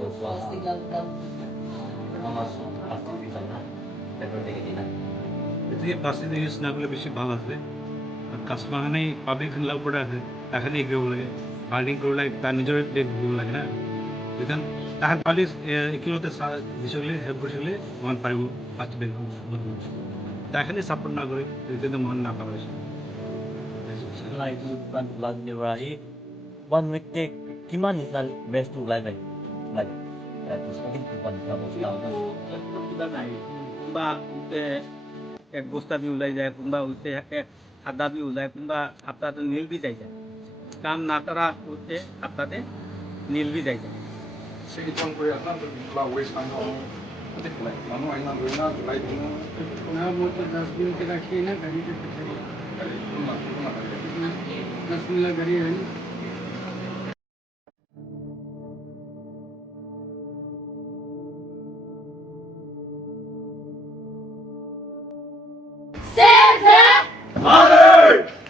Plastic lang daw. Mga artificial na. Pero hindi na. এদিকে plastic use না করলে বেশি ভালো আছে আর কাস্টমার মানে পাবলিক লাভ করে আছে তাখানে এগুলো লাগে বার্নিং করে লাগে তার নিজের এগুলো লাগে না যেখান তাহার পাবলিক এগুলোতে বিষয়গুলি হেল্প করলে মন পাইব বাঁচবে তাখানে সাপোর্ট না করে যদি মন না পাবে Like bulan Januari, 1 week take gimana kan best to live like mungkin bukan kamu tahu সুবিধা নাই কোনোবা এক বস্তা বি ওলাই যায় কোনোবা উঠতে এক আদা বি ওলায় কোনোবা আপনাতে নীল বি যাই যায় কাম না করা উঠতে আপনাতে নীল বি যাই যায় সিলিকন করে আপনার বা ওয়েস্ট মানুষ আইনা লই না লাই দিন ना वो तो 10 दिन के रखिए ना गाड़ी के पीछे 10 दिन गाड़ी है